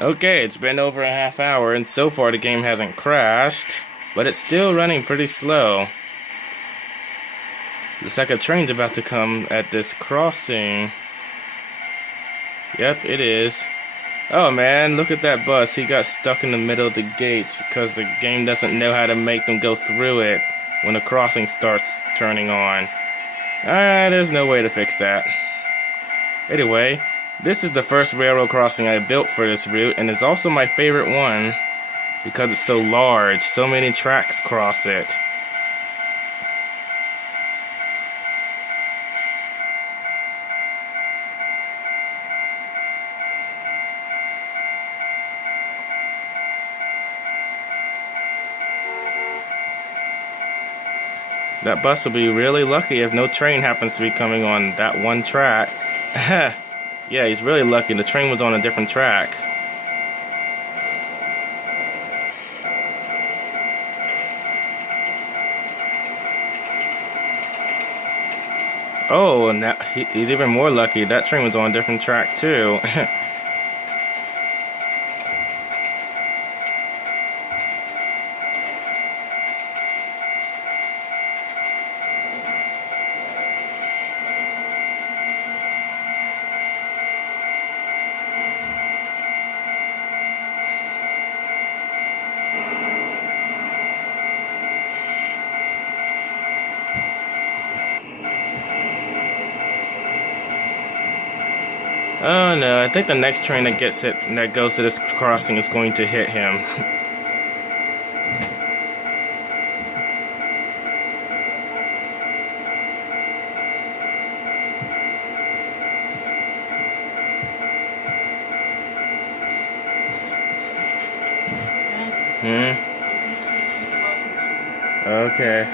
Okay, it's been over a half hour, and so far the game hasn't crashed, but it's still running pretty slow. Looks like a train's about to come at this crossing. Yep, it is. Oh man, look at that bus. He got stuck in the middle of the gates because the game doesn't know how to make them go through it when the crossing starts turning on. There's no way to fix that. Anyway, this is the first railroad crossing I built for this route, and it's also my favorite one because it's so large. So many tracks cross it. That bus will be really lucky if no train happens to be coming on that one track. Yeah, he's really lucky. The train was on a different track. Oh, now he's even more lucky. That train was on a different track too. Oh no, I think the next train that goes to this crossing is going to hit him. Okay.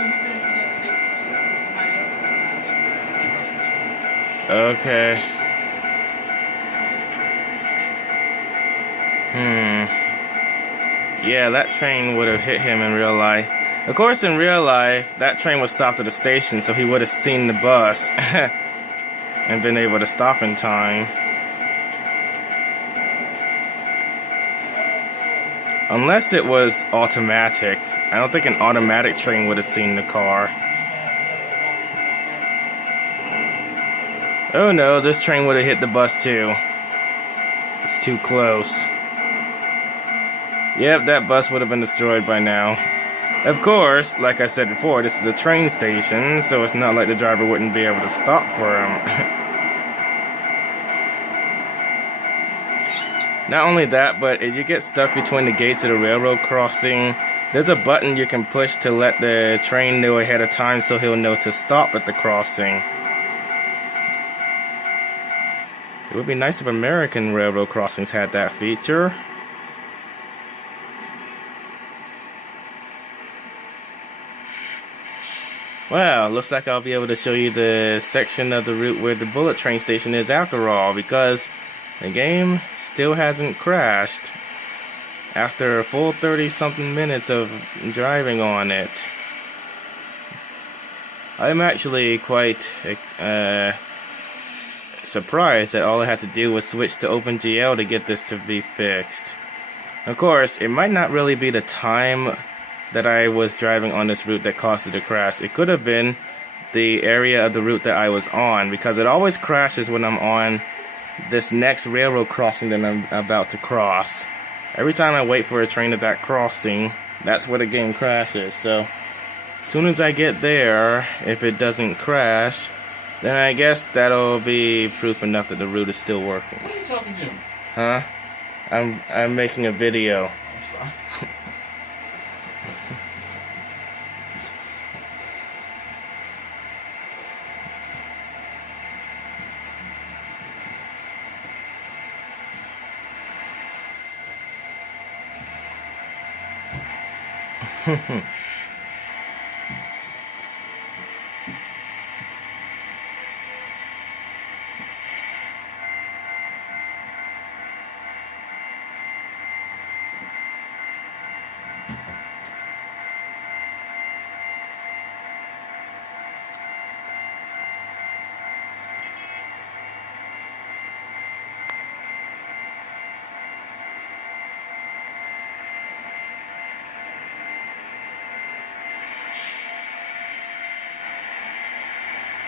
Okay. Yeah, that train would have hit him in real life. Of course, in real life, that train was stopped at the station, so he would have seen the bus and been able to stop in time. Unless it was automatic. I don't think an automatic train would have seen the car. Oh no, this train would have hit the bus too. It's too close. Yep, that bus would have been destroyed by now. Of course, like I said before, this is a train station, so it's not like the driver wouldn't be able to stop for him. Not only that, but if you get stuck between the gates of the railroad crossing, there's a button you can push to let the train know ahead of time so he'll know to stop at the crossing. It would be nice if American railroad crossings had that feature. Well, looks like I'll be able to show you the section of the route where the bullet train station is after all, because the game still hasn't crashed after a full 30-something minutes of driving on it. I'm actually quite surprised that all I had to do was switch to OpenGL to get this to be fixed. Of course, it might not really be the time that I was driving on this route that caused it to crash. It could have been the area of the route that I was on, because it always crashes when I'm on this next railroad crossing that I'm about to cross. Every time I wait for a train at that crossing, that's where the game crashes. So as soon as I get there, if it doesn't crash, then I guess that'll be proof enough that the route is still working. What are you talking to? Huh? I'm making a video. I'm sorry.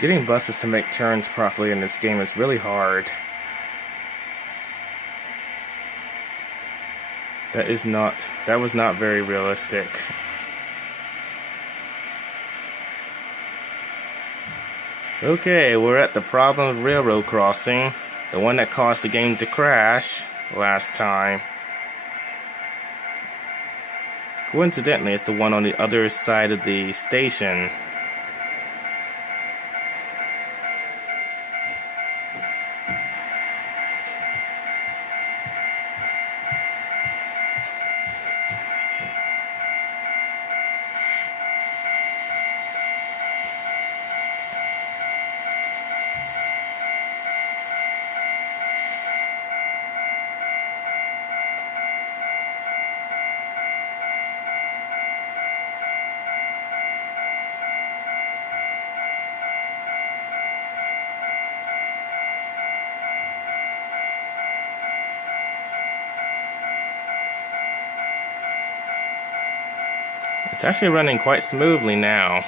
Getting buses to make turns properly in this game is really hard. That was not very realistic. Okay, we're at the problem railroad crossing, the one that caused the game to crash last time. Coincidentally, it's the one on the other side of the station. It's actually running quite smoothly now.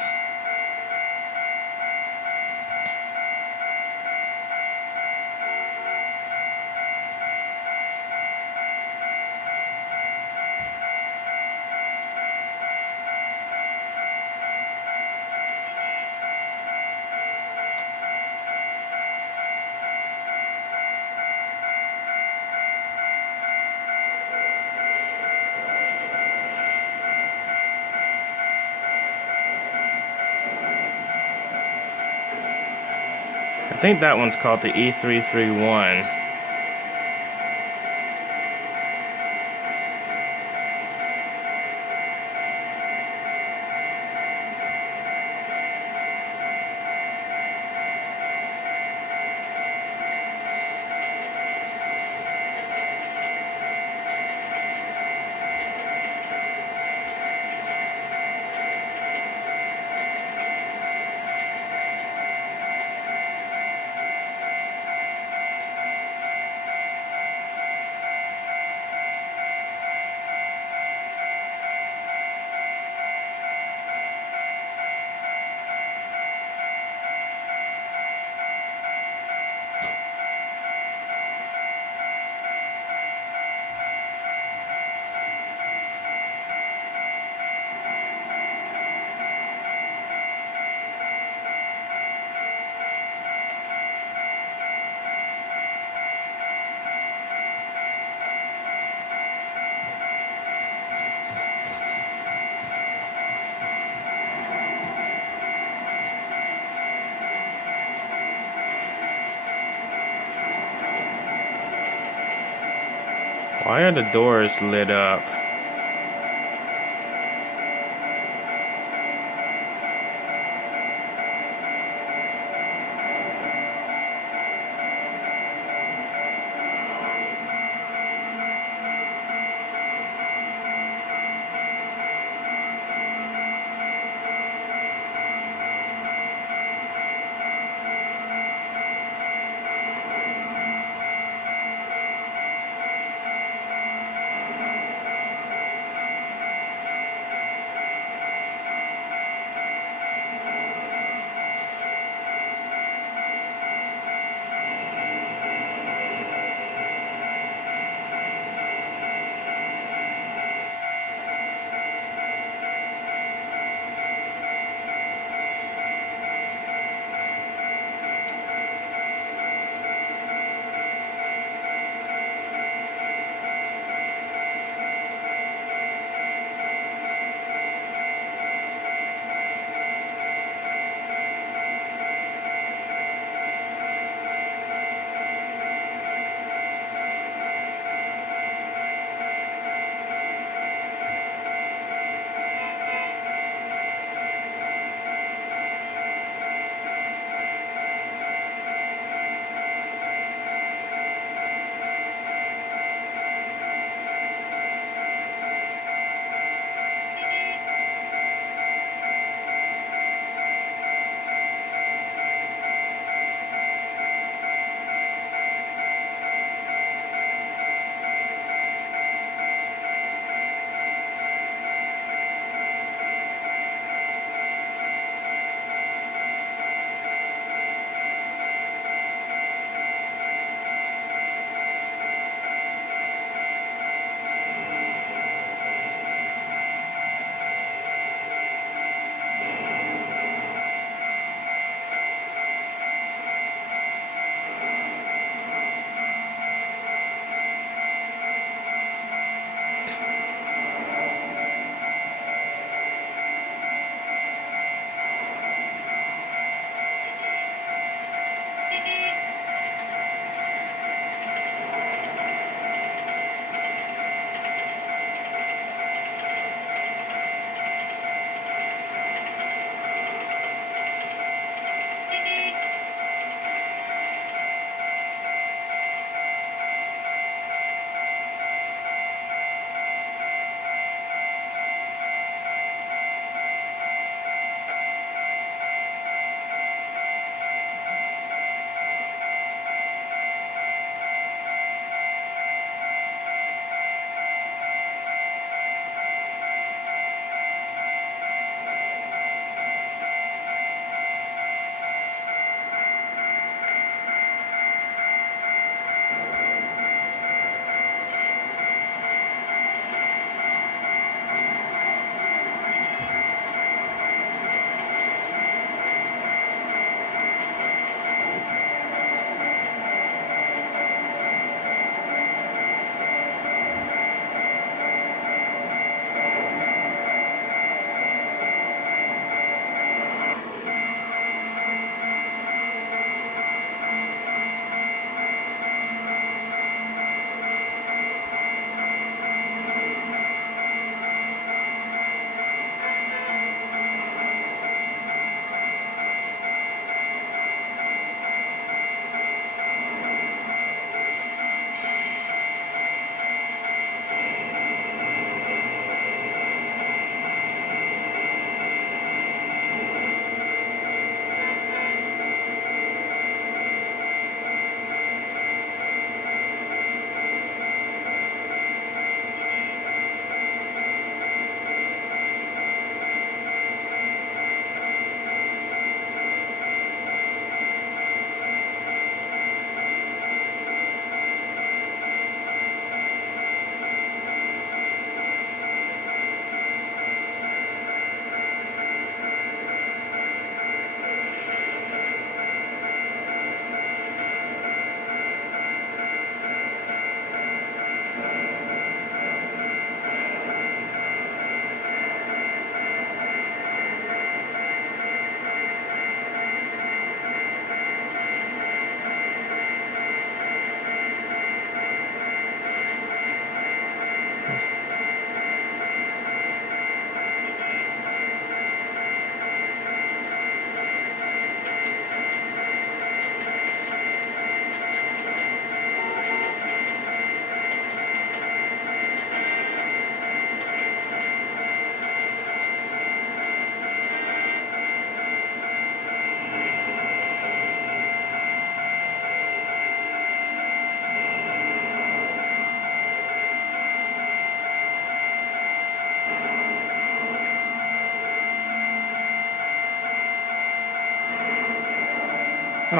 I think that one's called the E331. Why are the doors lit up?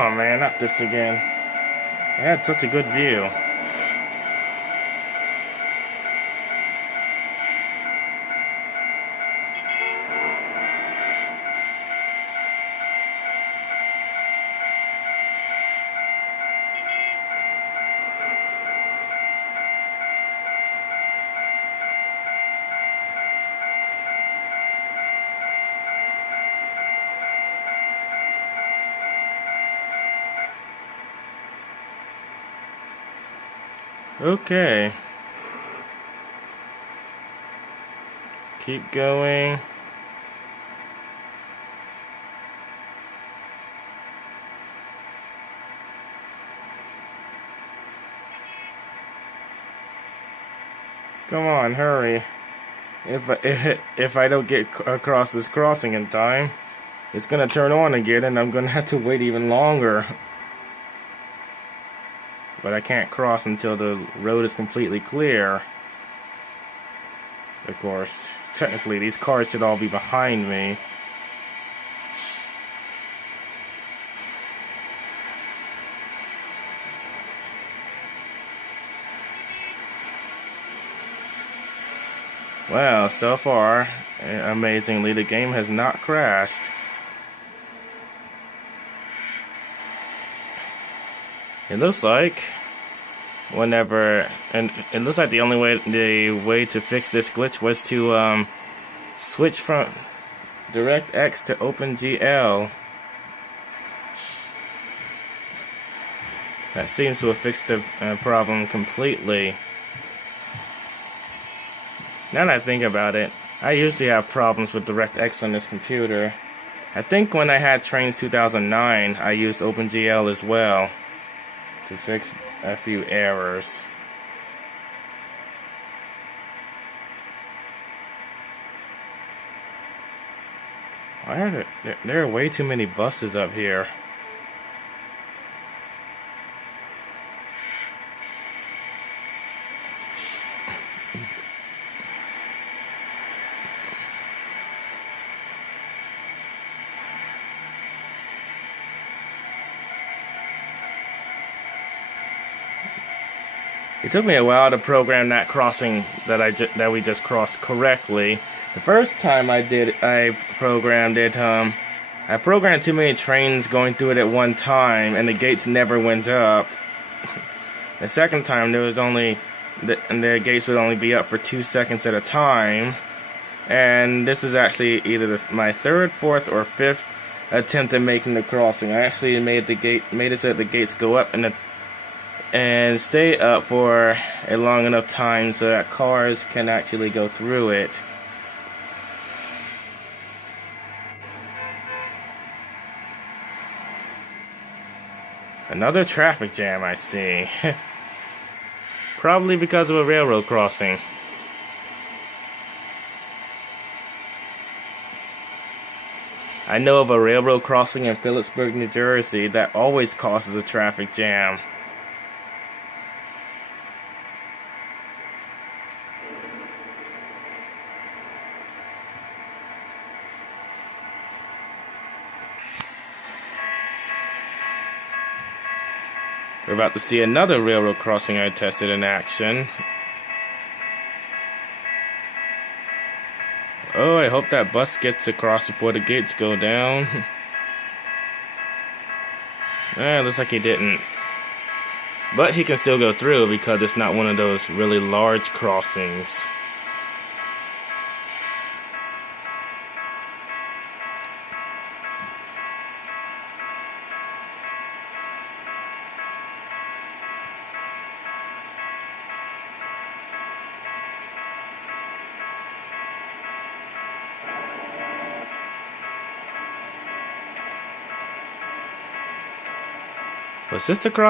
Oh man, not this again. I had such a good view. Okay. Keep going. Come on, hurry. If I don't get across this crossing in time, it's gonna turn on again and I'm gonna have to wait even longer. But I can't cross until the road is completely clear. Of course, technically these cars should all be behind me. Well, so far, amazingly, the game has not crashed. It looks like whenever, and it looks like the way to fix this glitch was to switch from DirectX to OpenGL. That seems to have fixed the problem completely. Now that I think about it, I usually have problems with DirectX on this computer. I think when I had Trainz 2009, I used OpenGL as well to fix a few errors. Why are there are way too many buses up here. It took me a while to program that crossing that we just crossed correctly. The first time I programmed it, I programmed too many trains going through it at one time, and the gates never went up. The second time, there was only the gates would only be up for 2 seconds at a time, and this is actually either my third, fourth, or fifth attempt at making the crossing. I actually made it so that the gates go up and stay up for a long enough time so that cars can actually go through it. Another traffic jam, I see. Probably because of a railroad crossing. I know of a railroad crossing in Phillipsburg, New Jersey that always causes a traffic jam. We're about to see another railroad crossing I tested in action. Oh, I hope that bus gets across before the gates go down. Looks like he didn't. But he can still go through because it's not one of those really large crossings. Was this the crossing?